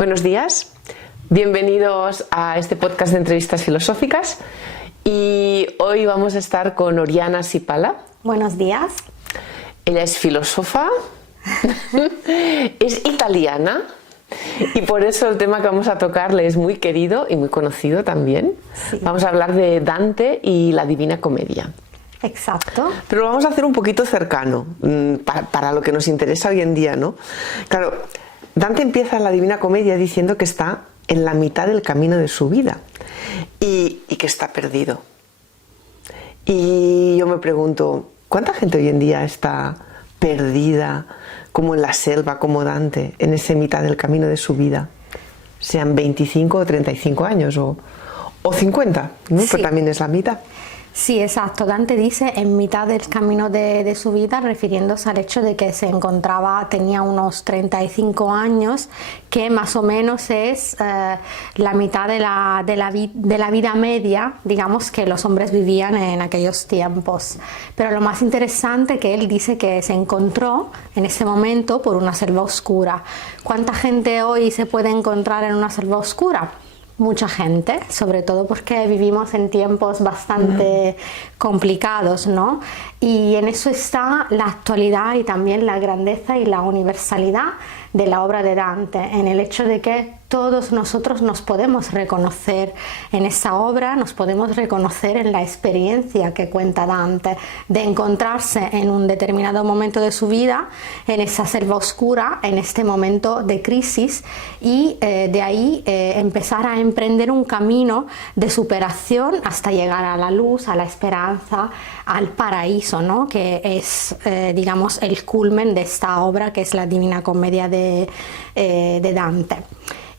Buenos días, bienvenidos a este podcast de entrevistas filosóficas y hoy vamos a estar con Oriana Sipala. Buenos días. Ella es filósofa, es italiana y por eso el tema que vamos a tocar le es muy querido y muy conocido también. Sí. Vamos a hablar de Dante y la Divina Comedia. Exacto. Pero lo vamos a hacer un poquito cercano para lo que nos interesa hoy en día, ¿no? Claro, Dante empieza la Divina Comedia diciendo que está en la mitad del camino de su vida y que está perdido. Y yo me pregunto, ¿cuánta gente hoy en día está perdida, como en la selva, como Dante, en esa mitad del camino de su vida? Sean 25 o 35 años o 50, ¿no? Sí. Pero también es la mitad. Sí, exacto. Dante dice en mitad del camino de su vida, refiriéndose al hecho de que tenía unos 35 años, que más o menos es la mitad de la vida media, digamos, que los hombres vivían en aquellos tiempos. Pero lo más interesante que él dice que se encontró en ese momento por una selva oscura. ¿Cuánta gente hoy se puede encontrar en una selva oscura? Mucha gente, sobre todo porque vivimos en tiempos bastante complicados, ¿no? Y en eso está la actualidad y también la grandeza y la universalidad de la obra de Dante, en el hecho de que todos nosotros nos podemos reconocer en esa obra, nos podemos reconocer en la experiencia que cuenta Dante, de encontrarse en un determinado momento de su vida, en esa selva oscura, en este momento de crisis, y de ahí empezar a emprender un camino de superación hasta llegar a la luz, a la esperanza, al paraíso, ¿no? Que es, digamos, el culmen de esta obra, que es la Divina Comedia de Dante.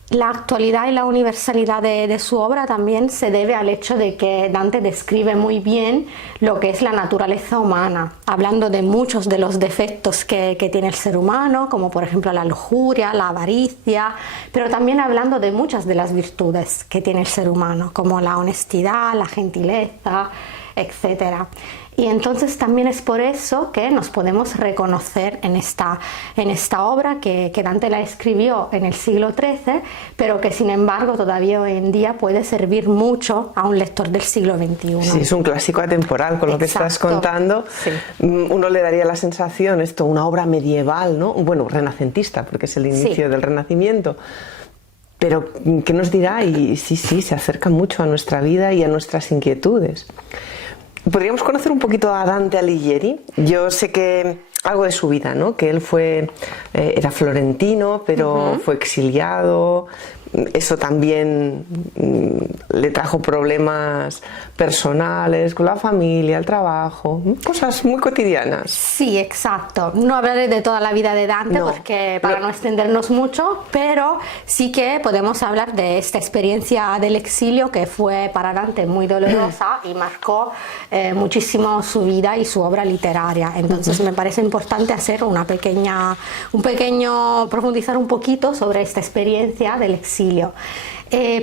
La actualidad y la universalidad de su obra también se debe al hecho de que Dante describe muy bien lo que es la naturaleza humana, hablando de muchos de los defectos que tiene el ser humano, como por ejemplo la lujuria, la avaricia, pero también hablando de muchas de las virtudes que tiene el ser humano, como la honestidad, la gentileza, etcétera. Y entonces también es por eso que nos podemos reconocer en esta obra que Dante la escribió en el siglo XIII, pero que sin embargo todavía hoy en día puede servir mucho a un lector del siglo XXI. Sí, es un clásico atemporal con lo que estás contando. Sí. Uno le daría la sensación, una obra medieval, ¿no? Bueno, renacentista, porque es el inicio del Renacimiento. Pero, ¿qué nos dirá? Y sí, se acerca mucho a nuestra vida y a nuestras inquietudes. ¿Podríamos conocer un poquito a Dante Alighieri? Yo sé que algo de su vida, ¿no? Que él era florentino, pero fue exiliado. Eso también le trajo problemas personales con la familia, el trabajo, cosas muy cotidianas. Sí, exacto. No hablaré de toda la vida de Dante porque para no extendernos mucho, pero sí que podemos hablar de esta experiencia del exilio que fue para Dante muy dolorosa y marcó muchísimo su vida y su obra literaria. Entonces me parece importante hacer profundizar un poquito sobre esta experiencia del exilio.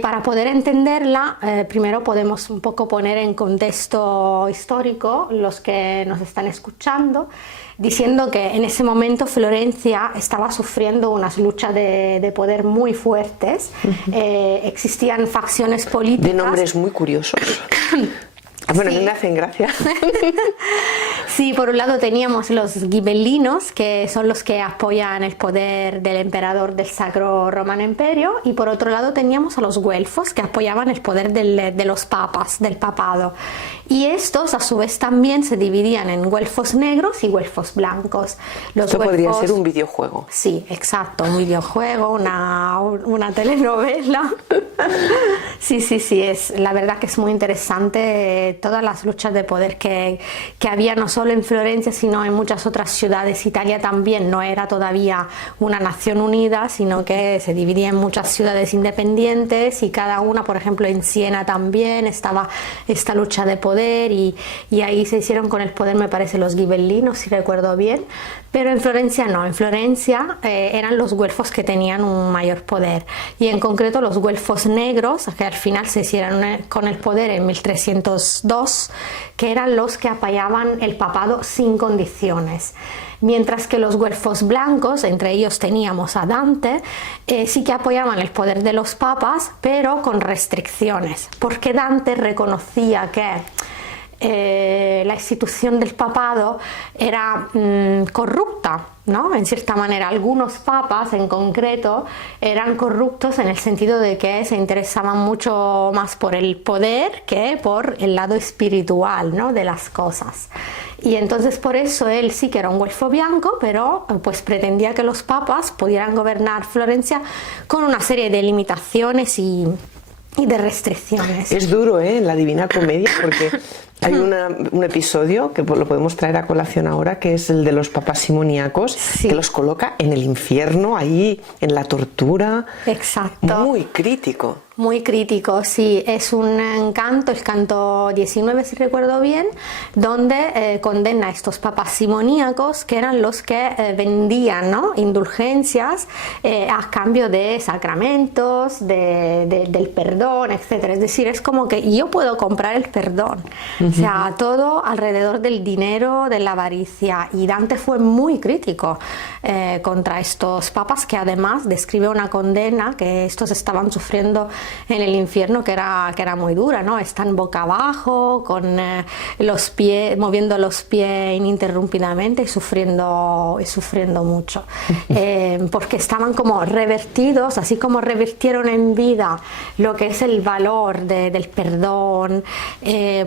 Para poder entenderla, primero podemos un poco poner en contexto histórico los que nos están escuchando, diciendo que en ese momento Florencia estaba sufriendo unas luchas de poder muy fuertes. Existían facciones políticas. De nombres muy curiosos. Bueno, sí. Me hacen gracia. Sí, por un lado teníamos los ghibellinos, que son los que apoyan el poder del emperador del Sacro Romano Imperio, y por otro lado teníamos a los güelfos, que apoyaban el poder de los papas, del papado. Y estos, a su vez, también se dividían en güelfos negros y güelfos blancos. Esto podría ser un videojuego. Sí, exacto, un videojuego, una telenovela. Sí, la verdad que es muy interesante todas las luchas de poder que había no solo en Florencia sino en muchas otras ciudades. Italia también no era todavía una nación unida, sino que se dividía en muchas ciudades independientes y cada una, por ejemplo en Siena también estaba esta lucha de poder y ahí se hicieron con el poder, me parece, los ghibellinos, si recuerdo bien, Pero en Florencia no, en Florencia eran los güelfos que tenían un mayor poder, y en concreto los güelfos negros, que al final se hicieron con el poder en 1302, que eran los que apoyaban el papado sin condiciones. Mientras que los güelfos blancos, entre ellos teníamos a Dante, sí que apoyaban el poder de los papas, pero con restricciones, porque Dante reconocía que la institución del papado era corrupta, ¿no? En cierta manera, algunos papas en concreto eran corruptos en el sentido de que se interesaban mucho más por el poder que por el lado espiritual, ¿no?, de las cosas. Y entonces por eso él sí que era un güelfo blanco, pero pues pretendía que los papas pudieran gobernar Florencia con una serie de limitaciones y de restricciones. Es duro, en la Divina Comedia, porque hay un episodio que lo podemos traer a colación ahora, que es el de los papas simoníacos, que los coloca en el infierno, ahí en la tortura. Exacto. Muy crítico. Muy crítico, sí, es un canto, el canto 19 si recuerdo bien, donde condena a estos papas simoníacos, que eran los que vendían, ¿no?, indulgencias a cambio de sacramentos, del perdón, etc. Es decir, es como que yo puedo comprar el perdón, o sea, todo alrededor del dinero, de la avaricia, y Dante fue muy crítico contra estos papas, que además describe una condena que estos estaban sufriendo en el infierno que era muy dura, ¿no? Están boca abajo, con los pies, moviendo los pies ininterrumpidamente y sufriendo mucho, porque estaban como revertidos, así como revirtieron en vida lo que es el valor del perdón,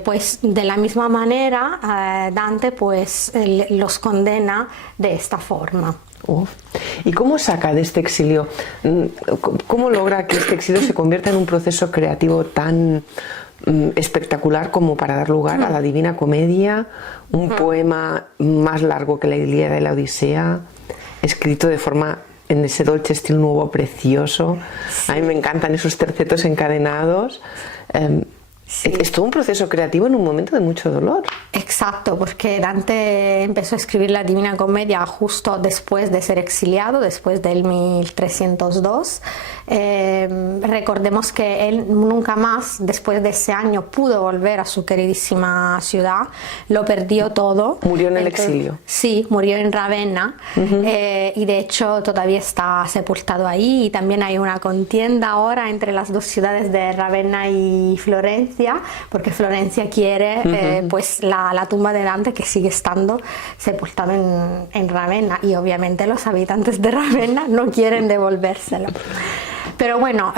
pues de la misma manera Dante pues los condena de esta forma. ¿Y cómo saca de este exilio? ¿Cómo logra que este exilio se convierta en un proceso creativo tan espectacular como para dar lugar a la Divina Comedia, un poema más largo que la Ilíada y la Odisea, escrito de forma en ese dolce estilo nuevo precioso? A mí me encantan esos tercetos encadenados. Sí. Es todo un proceso creativo en un momento de mucho dolor. Exacto, porque Dante empezó a escribir la Divina Comedia justo después de ser exiliado, después del 1302. Recordemos que él nunca más, después de ese año, pudo volver a su queridísima ciudad, lo perdió todo. Murió en el exilio. Sí, murió en Ravenna, y de hecho todavía está sepultado ahí, y también hay una contienda ahora entre las dos ciudades de Ravenna y Florencia, porque Florencia quiere pues la tumba de Dante, que sigue estando sepultado en Ravenna, y obviamente los habitantes de Ravenna no quieren devolvérselo. Pero bueno,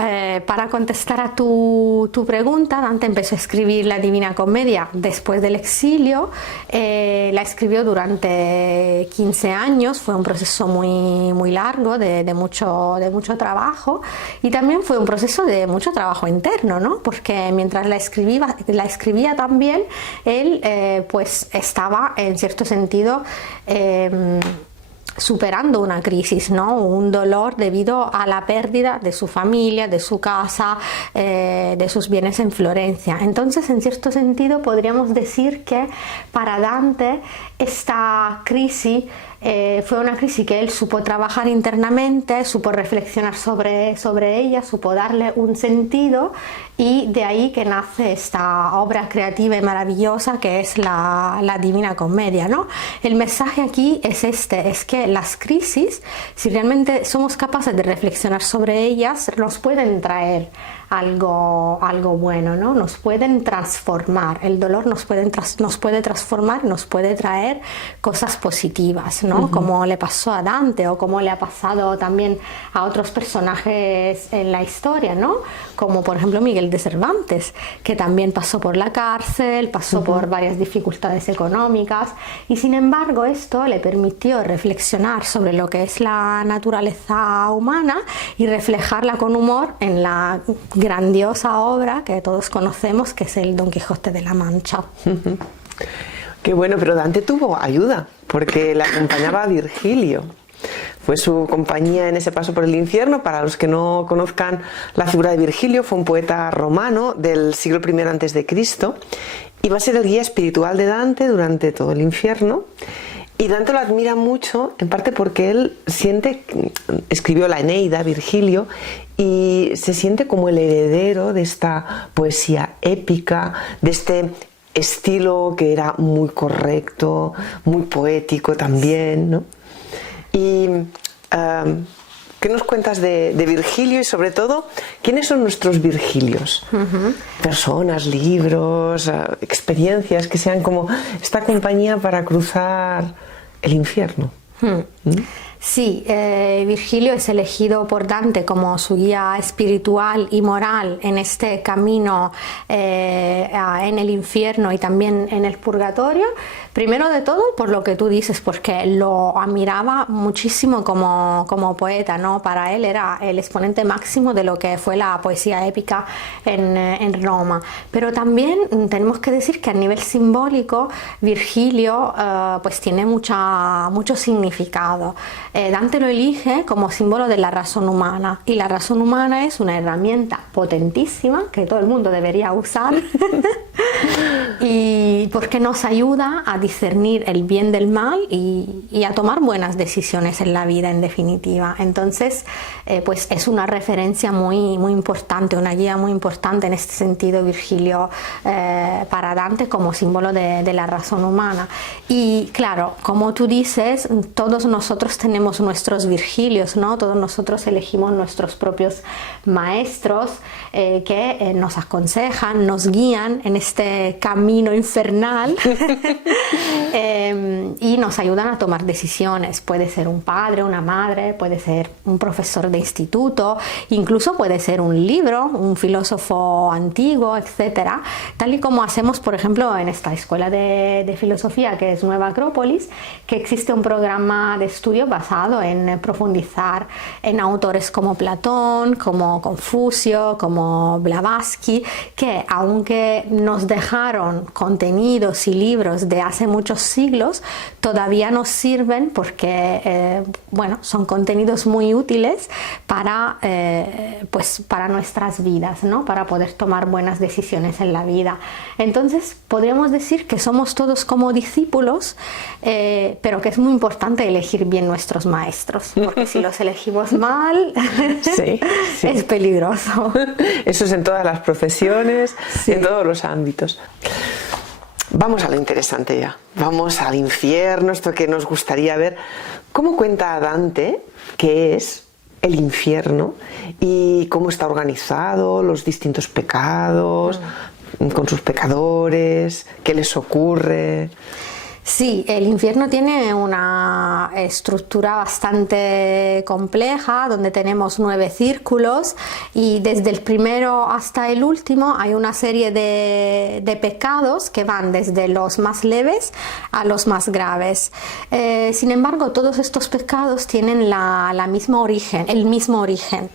para contestar a tu pregunta, Dante empezó a escribir la Divina Comedia después del exilio. La escribió durante 15 años, fue un proceso muy largo, de mucho trabajo, y también fue un proceso de mucho trabajo interno, ¿no? Porque mientras la escribía también, él pues estaba en cierto sentido superando una crisis, ¿no? Un dolor debido a la pérdida de su familia, de su casa, de sus bienes en Florencia. Entonces, en cierto sentido, podríamos decir que para Dante esta crisis fue una crisis que él supo trabajar internamente, supo reflexionar sobre ella, supo darle un sentido, y de ahí que nace esta obra creativa y maravillosa que es la Divina Comedia, ¿no? El mensaje aquí es es que las crisis, si realmente somos capaces de reflexionar sobre ellas, nos pueden traer algo bueno, ¿no? Nos pueden transformar, el dolor nos puede transformar, nos puede traer cosas positivas, ¿no? Como le pasó a Dante, o como le ha pasado también a otros personajes en la historia, ¿no? Como por ejemplo Miguel de Cervantes, que también pasó por la cárcel, pasó por varias dificultades económicas, y sin embargo esto le permitió reflexionar sobre lo que es la naturaleza humana y reflejarla con humor en la grandiosa obra que todos conocemos, que es el Don Quijote de la Mancha. Qué bueno, pero Dante tuvo ayuda, porque le acompañaba a Virgilio. Fue su compañía en ese paso por el infierno. Para los que no conozcan la figura de Virgilio, fue un poeta romano del siglo I a.C. y va a ser el guía espiritual de Dante durante todo el infierno. Y Dante lo admira mucho, en parte porque él escribió la Eneida, Virgilio, y se siente como el heredero de esta poesía épica, de este estilo que era muy correcto, muy poético también, ¿no? Y ¿qué nos cuentas de Virgilio y sobre todo, quiénes son nuestros Virgilios? Personas, libros, experiencias que sean como esta compañía para cruzar el infierno. Sí, Virgilio es elegido por Dante como su guía espiritual y moral en este camino en el infierno y también en el purgatorio. Primero de todo, por lo que tú dices, porque lo admiraba muchísimo como poeta, ¿no? Para él era el exponente máximo de lo que fue la poesía épica en Roma. Pero también tenemos que decir que a nivel simbólico, Virgilio pues tiene mucho significado. Dante lo elige como símbolo de la razón humana, y la razón humana es una herramienta potentísima que todo el mundo debería usar y porque nos ayuda a discernir el bien del mal y a tomar buenas decisiones en la vida, en definitiva. Entonces pues es una referencia muy importante, una guía muy importante en este sentido, Virgilio, para Dante como símbolo de la razón humana. Y claro, como tú dices, todos nosotros tenemos nuestros Virgilios, ¿no? Todos nosotros elegimos nuestros propios maestros que nos aconsejan, nos guían en este camino infernal y nos ayudan a tomar decisiones. Puede ser un padre, una madre, puede ser un profesor de instituto, incluso puede ser un libro, un filósofo antiguo, etcétera. Tal y como hacemos, por ejemplo, en esta escuela de filosofía que es Nueva Acrópolis, que existe un programa de estudio basado en profundizar en autores como Platón, como Confucio, como Blavatsky, que aunque nos dejaron contenidos y libros de hace muchos siglos, todavía nos sirven porque bueno, son contenidos muy útiles para nuestras vidas, ¿no? Para poder tomar buenas decisiones en la vida. Entonces podríamos decir que somos todos como discípulos, pero que es muy importante elegir bien nuestros maestros, porque si los elegimos mal sí. es peligroso. Eso es en todas las profesiones, en todos los ámbitos. Vamos a lo interesante ya, vamos al infierno, esto que nos gustaría ver. ¿Cómo cuenta Dante qué es el infierno y cómo está organizado, los distintos pecados, con sus pecadores, qué les ocurre? Sí, el infierno tiene una estructura bastante compleja, donde tenemos 9 círculos y desde el primero hasta el último hay una serie de pecados que van desde los más leves a los más graves. Sin embargo, todos estos pecados tienen el mismo origen.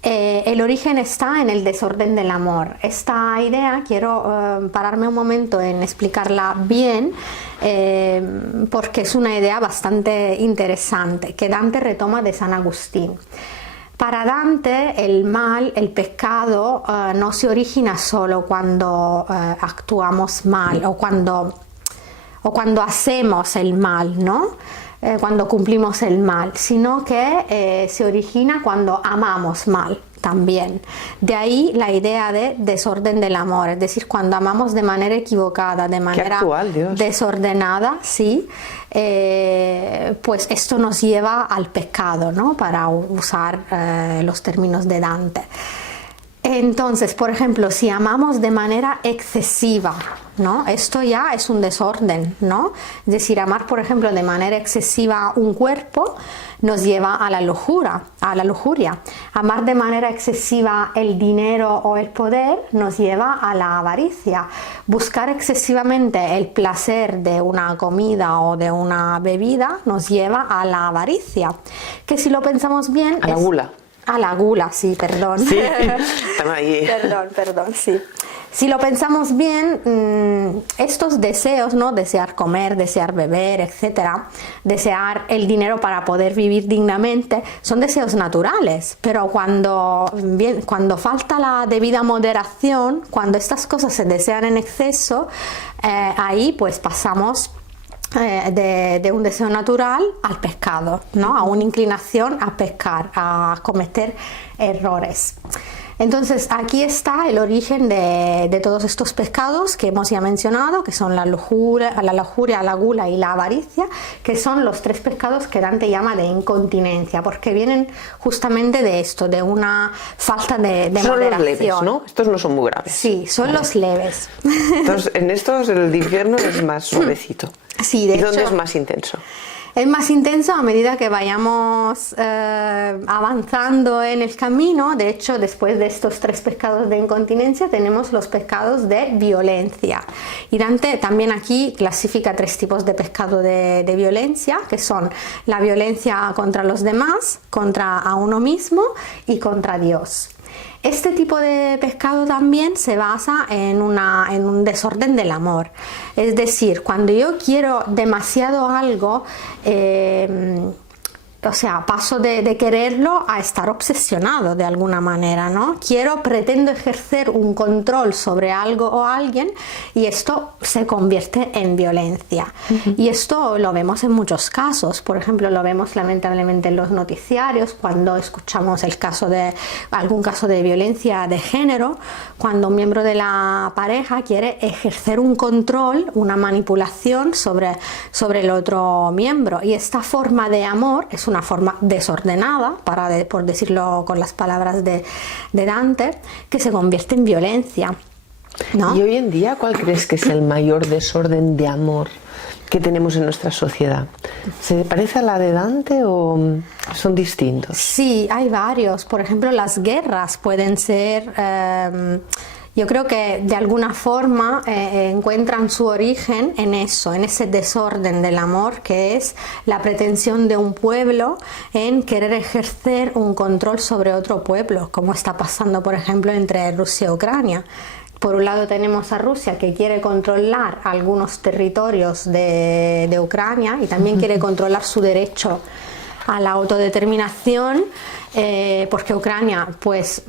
El origen está en el desorden del amor. Esta idea quiero pararme un momento en explicarla bien, porque es una idea bastante interesante que Dante retoma de San Agustín. Para Dante el mal, el pecado, no se origina solo cuando actuamos mal o cuando hacemos el mal, ¿no? Cuando cumplimos el mal, sino que se origina cuando amamos mal también. De ahí la idea de desorden del amor, es decir, cuando amamos de manera equivocada, de manera desordenada, sí, pues esto nos lleva al pecado, ¿no? Para usar los términos de Dante. Entonces, por ejemplo, si amamos de manera excesiva, ¿no? Esto ya es un desorden, ¿no? Es decir, amar, por ejemplo, de manera excesiva un cuerpo nos lleva a la lujuria. Amar de manera excesiva el dinero o el poder nos lleva a la avaricia. Buscar excesivamente el placer de una comida o de una bebida nos lleva a la avaricia, que si lo pensamos bien... A la gula. A la gula, sí, perdón. Sí, están ahí. Perdón, sí. Si lo pensamos bien, estos deseos, ¿no? Desear comer, desear beber, etcétera, desear el dinero para poder vivir dignamente, son deseos naturales, pero cuando falta la debida moderación, cuando estas cosas se desean en exceso, ahí pues pasamos de un deseo natural al pecado, ¿no? A una inclinación a pecar, a cometer errores. Entonces aquí está el origen de todos estos pecados que hemos ya mencionado, que son la lujuria, la gula y la avaricia, que son los 3 pecados que Dante llama de incontinencia, porque vienen justamente de esto, de una falta de son moderación. Los leves, ¿no? Estos no son muy graves. Sí, son los leves. Entonces, en estos el infierno es más suavecito. Sí, de ¿Y dónde hecho, es más intenso? es más intenso a medida que vayamos avanzando en el camino. De hecho, después de estos 3 pecados de incontinencia tenemos los pecados de violencia. Y Dante también aquí clasifica 3 tipos de pecado de violencia, que son la violencia contra los demás, contra a uno mismo y contra Dios. Este tipo de pecado también se basa en un desorden del amor. Es decir, cuando yo quiero demasiado algo, o sea, paso de quererlo a estar obsesionado de alguna manera, ¿no? Pretendo ejercer un control sobre algo o alguien y esto se convierte en violencia. Y esto lo vemos en muchos casos. Por ejemplo, lo vemos lamentablemente en los noticiarios cuando escuchamos algún caso de violencia de género, cuando un miembro de la pareja quiere ejercer un control, una manipulación sobre el otro miembro. Y esta forma de amor es una forma desordenada, por decirlo con las palabras de Dante, que se convierte en violencia, ¿no? ¿Y hoy en día cuál crees que es el mayor desorden de amor que tenemos en nuestra sociedad? ¿Se parece a la de Dante o son distintos? Sí, hay varios. Por ejemplo, las guerras pueden ser... yo creo que de alguna forma encuentran su origen en eso, en ese desorden del amor, que es la pretensión de un pueblo en querer ejercer un control sobre otro pueblo, como está pasando, por ejemplo, entre Rusia y Ucrania. Por un lado tenemos a Rusia, que quiere controlar algunos territorios de Ucrania y también quiere controlar su derecho a la autodeterminación, porque Ucrania pues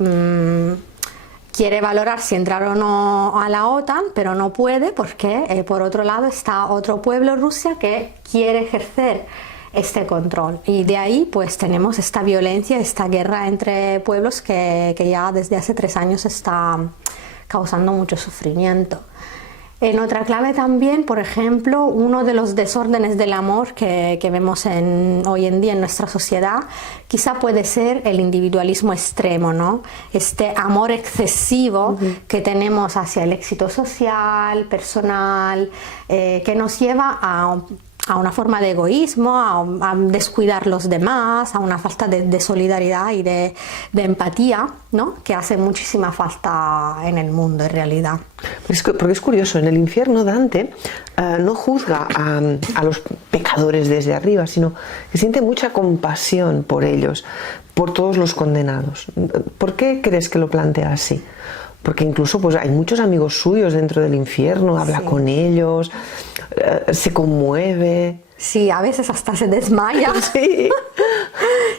quiere valorar si entrar o no a la OTAN, pero no puede porque por otro lado está otro pueblo, Rusia, que quiere ejercer este control. Y de ahí pues tenemos esta violencia, esta guerra entre pueblos que ya desde hace 3 años está causando mucho sufrimiento. En otra clave también, por ejemplo, uno de los desórdenes del amor que vemos hoy en día en nuestra sociedad, quizá puede ser el individualismo extremo, ¿no? Este amor excesivo que tenemos hacia el éxito social, personal, que nos lleva a una forma de egoísmo, a descuidar los demás, a una falta de solidaridad y de empatía, ¿no? Que hace muchísima falta en el mundo en realidad. Porque es curioso, en el infierno Dante no juzga a los pecadores desde arriba, sino que siente mucha compasión por ellos, por todos los condenados. ¿Por qué crees que lo plantea así? Porque incluso pues, hay muchos amigos suyos dentro del infierno, habla con ellos, se conmueve. Sí, a veces hasta se desmaya. Sí.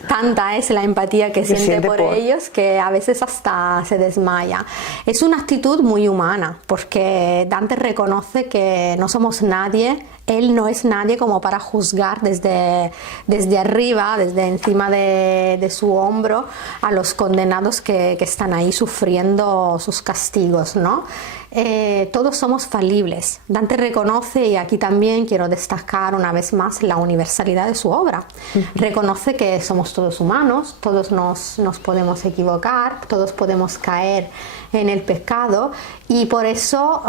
Tanta es la empatía que siente por ellos que a veces hasta se desmaya. Es una actitud muy humana, porque Dante reconoce que no somos nadie, él no es nadie como para juzgar desde arriba, desde encima de su hombro a los condenados que están ahí sufriendo sus castigos, ¿no? Todos somos falibles. Dante reconoce, y aquí también quiero destacar una vez más la universalidad de su obra. Reconoce que somos todos humanos, todos nos podemos equivocar, todos podemos caer en el pecado, y por eso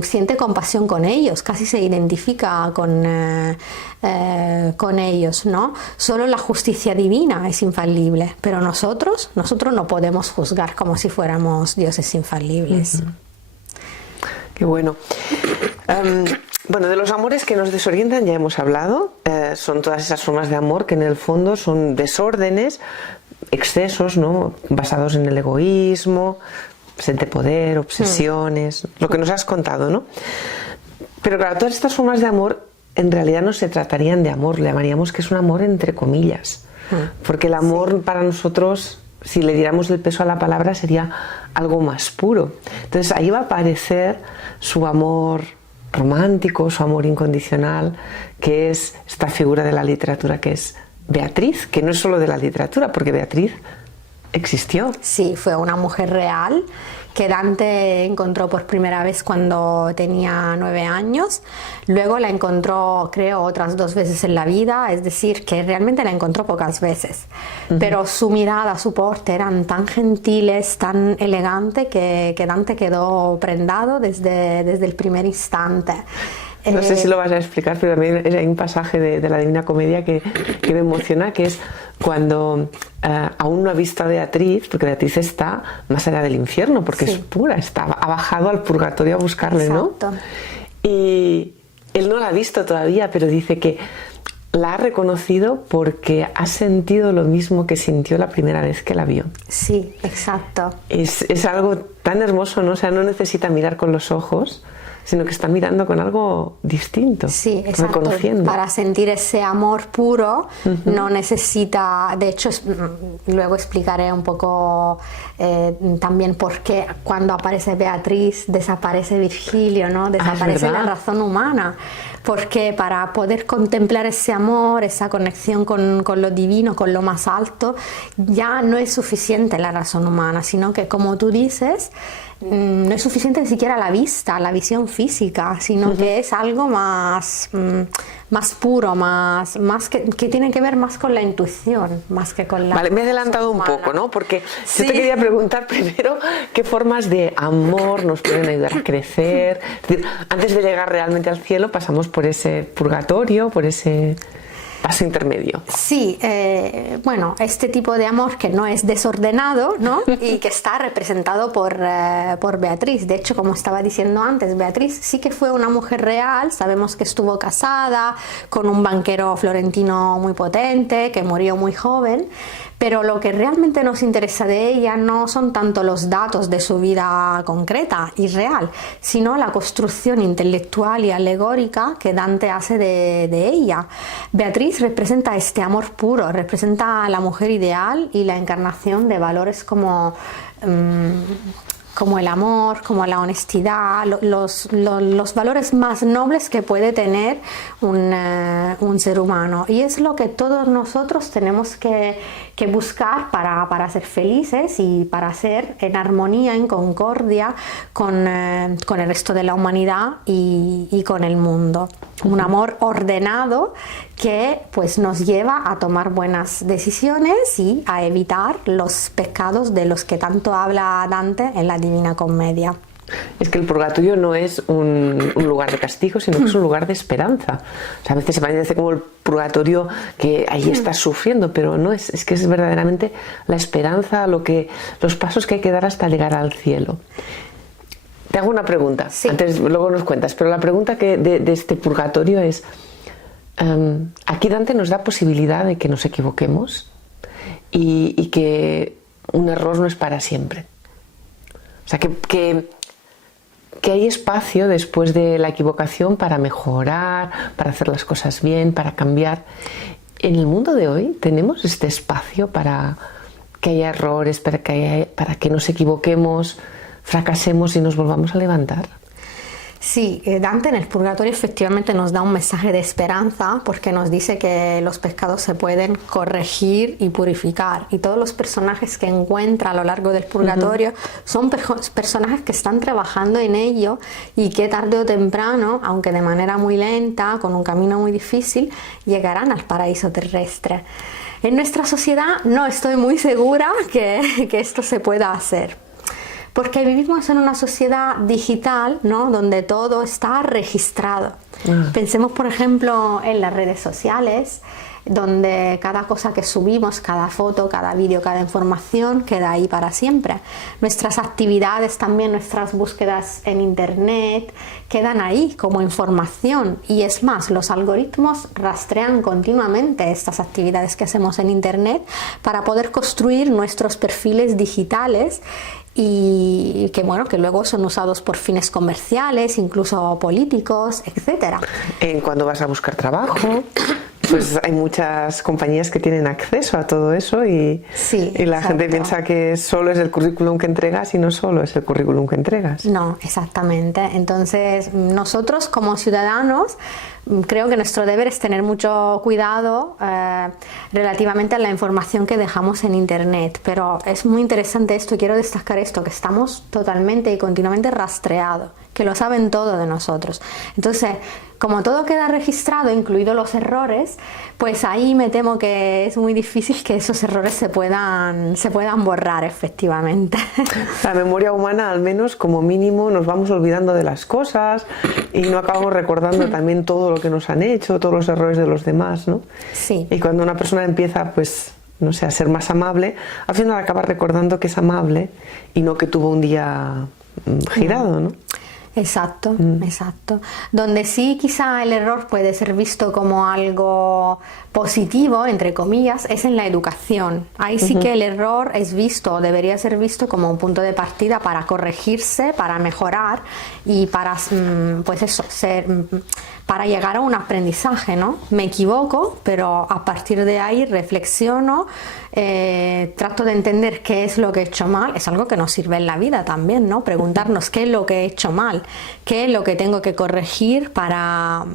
siente compasión con ellos, casi se identifica con ellos, ¿no? Solo la justicia divina es infalible, pero nosotros no podemos juzgar como si fuéramos dioses infalibles. Qué bueno. Bueno, de los amores que nos desorientan ya hemos hablado. Son todas esas formas de amor que en el fondo son desórdenes, excesos, ¿no? Basados en el egoísmo, sed de poder, obsesiones, lo que nos has contado, ¿no? Pero claro, todas estas formas de amor en realidad no se tratarían de amor, le llamaríamos que es un amor entre comillas, porque el amor para nosotros, si le diéramos el peso a la palabra, sería algo más puro. Entonces ahí va a aparecer su amor romántico, su amor incondicional, que es esta figura de la literatura que es Beatriz, que no es solo de la literatura, porque Beatriz existió. Sí, fue una mujer real que Dante encontró por primera vez cuando tenía 9 años, luego la encontró creo otras 2 veces en la vida, es decir, que realmente la encontró pocas veces, pero su mirada, su porte eran tan gentiles, tan elegantes que Dante quedó prendado desde el primer instante. No sé si lo vas a explicar, pero también hay un pasaje de la Divina Comedia que me emociona, que es cuando aún no ha visto a Beatriz, porque Beatriz está más allá del infierno, porque es pura, ha bajado al purgatorio a buscarle, exacto, ¿no? Y él no la ha visto todavía, pero dice que la ha reconocido porque ha sentido lo mismo que sintió la primera vez que la vio. Sí, exacto. Es algo tan hermoso, ¿no? O sea, no necesita mirar con los ojos, sino que está mirando con algo distinto, sí, exacto. Reconociendo. Para sentir ese amor puro no necesita, de hecho luego explicaré un poco también por qué cuando aparece Beatriz desaparece Virgilio, ¿no? Desaparece la razón humana, porque para poder contemplar ese amor, esa conexión con lo divino, con lo más alto, ya no es suficiente la razón humana, sino que, como tú dices, no es suficiente ni siquiera la vista, la visión física, sino que es algo más puro, más que tiene que ver más con la intuición, más que con la... Vale, me he adelantado un poco, ¿no? Porque yo te quería preguntar primero qué formas de amor nos pueden ayudar a crecer. Es decir, antes de llegar realmente al cielo pasamos por ese purgatorio, por ese paso intermedio. Sí, bueno, este tipo de amor que no es desordenado, ¿no? Y que está representado por Beatriz. De hecho, como estaba diciendo antes, Beatriz sí que fue una mujer real. Sabemos que estuvo casada con un banquero florentino muy potente, que murió muy joven. Pero lo que realmente nos interesa de ella no son tanto los datos de su vida concreta y real, sino la construcción intelectual y alegórica que Dante hace de ella. Beatriz representa este amor puro, representa a la mujer ideal y la encarnación de valores como el amor, como la honestidad, los valores más nobles que puede tener un ser humano. Y es lo que todos nosotros tenemos que buscar para ser felices y para ser en armonía, en concordia con el resto de la humanidad y con el mundo. Un amor ordenado que pues nos lleva a tomar buenas decisiones y a evitar los pecados de los que tanto habla Dante en la Divina Comedia. Es que el purgatorio no es un lugar de castigo, sino que es un lugar de esperanza. O sea, a veces se parece como el purgatorio que ahí estás sufriendo, pero no es que es verdaderamente la esperanza, los pasos que hay que dar hasta llegar al cielo. Te hago una pregunta, antes luego nos cuentas, pero la pregunta de este purgatorio es, aquí Dante nos da posibilidad de que nos equivoquemos y que un error no es para siempre. O sea, que hay espacio después de la equivocación para mejorar, para hacer las cosas bien, para cambiar. En el mundo de hoy tenemos este espacio para que haya errores, para que nos equivoquemos, fracasemos y nos volvamos a levantar. Sí, Dante en el Purgatorio efectivamente nos da un mensaje de esperanza porque nos dice que los pecados se pueden corregir y purificar, y todos los personajes que encuentra a lo largo del Purgatorio son personajes que están trabajando en ello y que tarde o temprano, aunque de manera muy lenta, con un camino muy difícil, llegarán al paraíso terrestre. En nuestra sociedad no estoy muy segura que esto se pueda hacer, porque vivimos en una sociedad digital, ¿no? Donde todo está registrado. Pensemos, por ejemplo, en las redes sociales, donde cada cosa que subimos, cada foto, cada vídeo, cada información queda ahí para siempre. Nuestras actividades también, nuestras búsquedas en internet quedan ahí como información, y es más, los algoritmos rastrean continuamente estas actividades que hacemos en internet para poder construir nuestros perfiles digitales y que luego son usados por fines comerciales, incluso políticos, etcétera. Cuando vas a buscar trabajo, pues hay muchas compañías que tienen acceso a todo eso y, sí, y la gente piensa que solo es el currículum que entregas y no solo es el currículum que entregas. No, exactamente. Entonces, nosotros como ciudadanos, creo que nuestro deber es tener mucho cuidado relativamente a la información que dejamos en Internet, pero es muy interesante esto y quiero destacar esto, que estamos totalmente y continuamente rastreados, que lo saben todo de nosotros. Entonces, como todo queda registrado, incluidos los errores, pues ahí me temo que es muy difícil que esos errores se puedan borrar efectivamente. La memoria humana, al menos como mínimo, nos vamos olvidando de las cosas y no acabamos recordando también todo lo que nos han hecho, todos los errores de los demás, ¿no? Sí. Y cuando una persona empieza, pues, no sé, a ser más amable, al final acaba recordando que es amable y no que tuvo un día girado, ¿no? Exacto, exacto. Donde sí quizá el error puede ser visto como algo positivo, entre comillas, es en la educación. Ahí sí que el error es visto, o debería ser visto como un punto de partida para corregirse, para mejorar y para, pues eso, para llegar a un aprendizaje, ¿no? Me equivoco, pero a partir de ahí reflexiono, trato de entender qué es lo que he hecho mal. Es algo que nos sirve en la vida también, ¿no? Preguntarnos qué es lo que he hecho mal, qué es lo que tengo que corregir para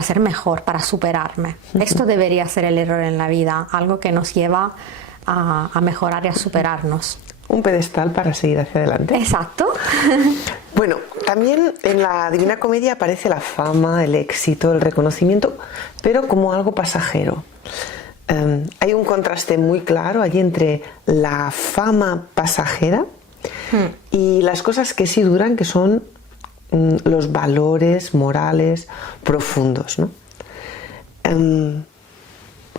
ser mejor, para superarme. Esto debería ser el error en la vida, algo que nos lleva a mejorar y a superarnos. Un pedestal para seguir hacia adelante. Exacto. Bueno, también en la Divina Comedia aparece la fama, el éxito, el reconocimiento, pero como algo pasajero. Hay un contraste muy claro allí entre la fama pasajera y las cosas que sí duran, que son los valores morales profundos, ¿no?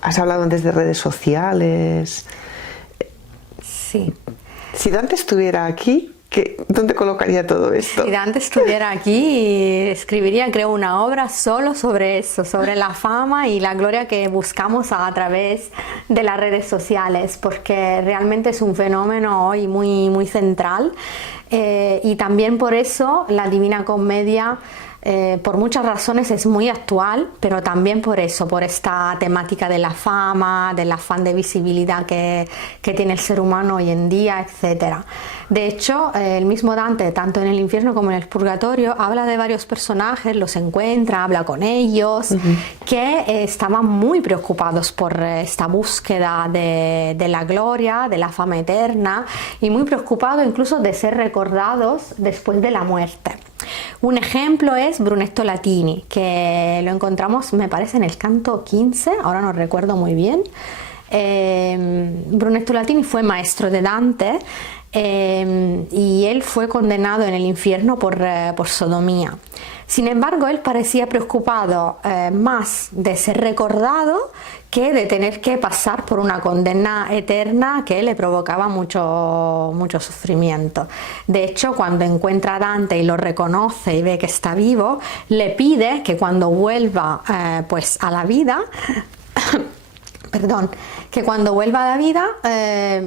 Has hablado antes de redes sociales. Sí. Si Dante estuviera aquí, ¿dónde colocaría todo esto? Si Dante estuviera aquí, escribiría, creo, una obra solo sobre eso, sobre la fama y la gloria que buscamos a través de las redes sociales, porque realmente es un fenómeno hoy muy, muy central y también por eso la Divina Comedia, por muchas razones es muy actual, pero también por eso, por esta temática de la fama, del afán de visibilidad que tiene el ser humano hoy en día, etcétera. De hecho, el mismo Dante, tanto en el infierno como en el purgatorio, habla de varios personajes, los encuentra, habla con ellos, que estaban muy preocupados por esta búsqueda de la gloria, de la fama eterna, y muy preocupados incluso de ser recordados después de la muerte. Un ejemplo es Brunetto Latini, que lo encontramos, me parece, en el canto 15, ahora no recuerdo muy bien. Brunetto Latini fue maestro de Dante y él fue condenado en el infierno por sodomía. Sin embargo, él parecía preocupado más de ser recordado que de tener que pasar por una condena eterna que le provocaba mucho sufrimiento. De hecho, cuando encuentra a Dante y lo reconoce y ve que está vivo, le pide que cuando vuelva pues a la vida que cuando vuelva a la vida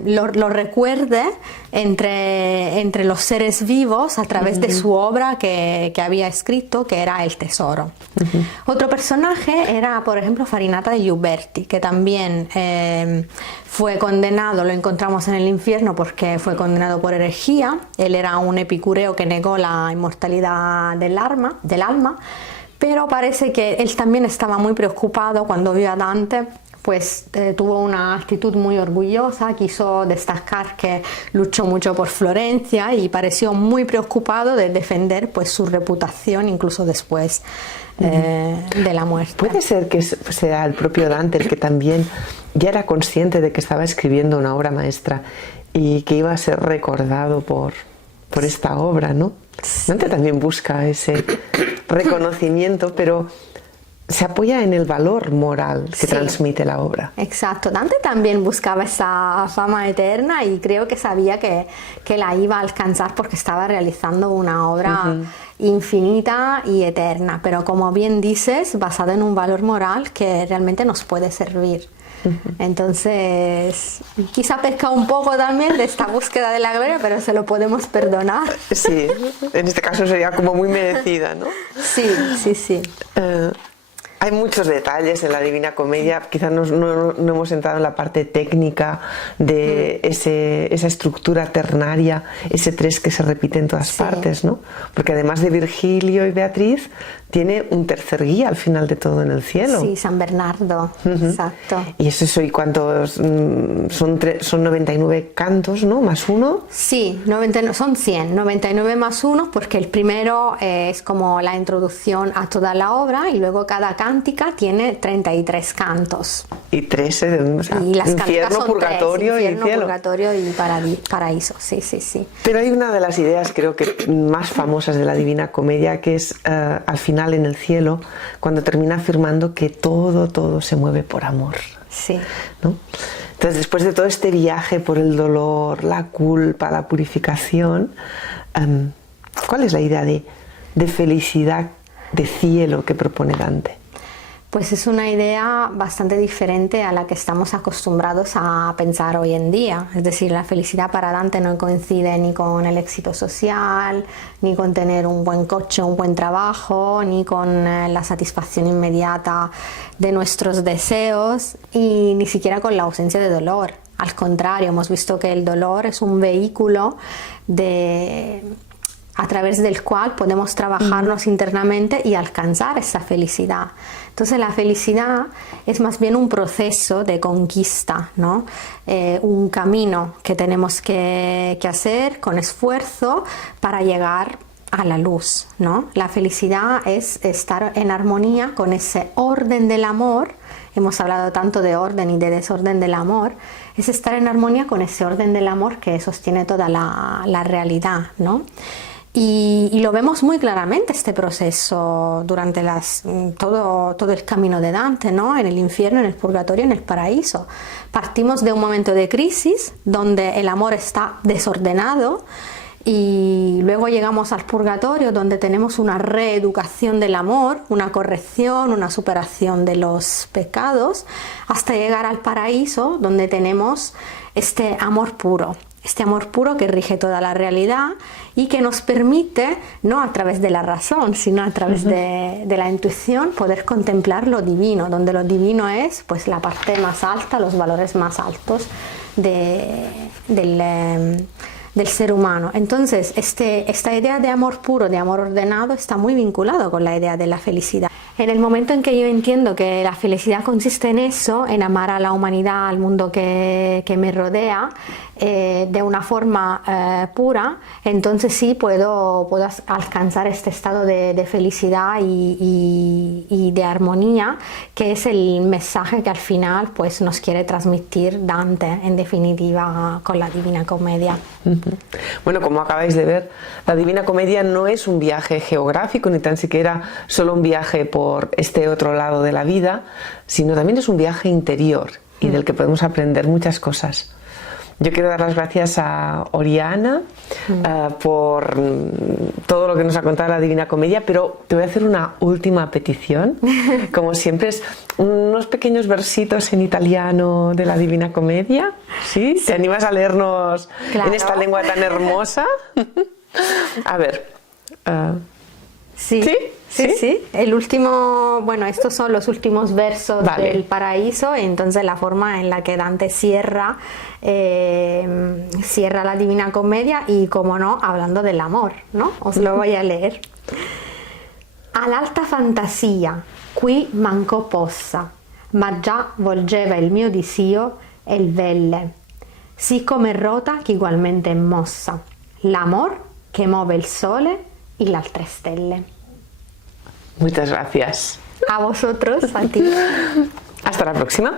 lo recuerde entre los seres vivos a través de su obra que había escrito, que era El Tesoro. Otro personaje era, por ejemplo, Farinata de Uberti, que también fue condenado, lo encontramos en el infierno porque fue condenado por herejía. Él era un epicúreo que negó la inmortalidad del alma, pero parece que él también estaba muy preocupado cuando vio a Dante. Pues tuvo una actitud muy orgullosa, quiso destacar que luchó mucho por Florencia y pareció muy preocupado de defender pues su reputación incluso después de la muerte. ¿Puede ser que sea el propio Dante el que también ya era consciente de que estaba escribiendo una obra maestra y que iba a ser recordado por esta obra, ¿no? Dante también busca ese reconocimiento, pero se apoya en el valor moral que transmite la obra. Exacto, Dante también buscaba esa fama eterna y creo que sabía que la iba a alcanzar porque estaba realizando una obra infinita y eterna, pero como bien dices, basada en un valor moral que realmente nos puede servir. Entonces, quizá pesca un poco también de esta búsqueda de la gloria, pero se lo podemos perdonar. Sí, en este caso sería como muy merecida, ¿no? Sí. Hay muchos detalles en la Divina Comedia, quizás no hemos entrado en la parte técnica de esa estructura ternaria, ese 3 que se repite en todas partes, ¿no? Porque además de Virgilio y Beatriz, tiene un tercer guía al final de todo en el cielo. Sí, San Bernardo, exacto. ¿Y eso y cuántos? Son 99 cantos, ¿no? ¿Más uno? Sí, son 100, 99 más uno, porque el primero es como la introducción a toda la obra y luego cada cántica tiene 33 cantos. Y 13, o sea, y las infierno, purgatorio, infierno, y cielo. Purgatorio y paraíso, sí, sí, sí. Pero hay una de las ideas, creo que más famosas de la Divina Comedia, que es al final en el cielo, cuando termina afirmando que todo se mueve por amor. Sí. ¿No? Entonces, después de todo este viaje por el dolor, la culpa, la purificación, ¿cuál es la idea de felicidad, de cielo que propone Dante? Pues es una idea bastante diferente a la que estamos acostumbrados a pensar hoy en día. Es decir, la felicidad para Dante no coincide ni con el éxito social, ni con tener un buen coche, un buen trabajo, ni con la satisfacción inmediata de nuestros deseos y ni siquiera con la ausencia de dolor. Al contrario, hemos visto que el dolor es un vehículo a través del cual podemos trabajarnos internamente y alcanzar esa felicidad. Entonces la felicidad es más bien un proceso de conquista, ¿no? Un camino que tenemos que hacer con esfuerzo para llegar a la luz, ¿no? La felicidad es estar en armonía con ese orden del amor. Hemos hablado tanto de orden y de desorden del amor. Es estar en armonía con ese orden del amor que sostiene toda la realidad, ¿no? Y lo vemos muy claramente este proceso durante todo el camino de Dante, ¿no? En el infierno, en el purgatorio, en el paraíso. Partimos de un momento de crisis donde el amor está desordenado y luego llegamos al purgatorio donde tenemos una reeducación del amor, una corrección, una superación de los pecados, hasta llegar al paraíso donde tenemos este amor puro. Este amor puro que rige toda la realidad y que nos permite, no a través de la razón, sino a través de la intuición, poder contemplar lo divino, donde lo divino es pues la parte más alta, los valores más altos del ser humano. Entonces, esta idea de amor puro, de amor ordenado, está muy vinculado con la idea de la felicidad. En el momento en que yo entiendo que la felicidad consiste en eso, en amar a la humanidad, al mundo que me rodea, de una forma pura, entonces sí puedo alcanzar este estado de felicidad y de armonía, que es el mensaje que al final pues, nos quiere transmitir Dante, en definitiva, con la Divina Comedia. Bueno, como acabáis de ver, la Divina Comedia no es un viaje geográfico, ni tan siquiera solo un viaje por este otro lado de la vida, sino también es un viaje interior y del que podemos aprender muchas cosas. Yo quiero dar las gracias a Oriana por todo lo que nos ha contado la Divina Comedia, pero te voy a hacer una última petición. Como siempre, es unos pequeños versitos en italiano de la Divina Comedia. ¿Sí? ¿Te animas a leernos en esta lengua tan hermosa? A ver. Sí. ¿Sí? Sí, sí. El último, bueno, estos son los últimos versos del Paraíso, entonces la forma en la que Dante cierra la Divina Comedia y, como no, hablando del amor, ¿no? Os lo voy a leer. All'alta fantasia, qui manco possa, ma già volgeva il mio disio e il velle, sì come rota che ugualmente è mossa, l'amor che muove il sole y las 3 stelle. Muchas gracias. A vosotros, a ti. Hasta la próxima.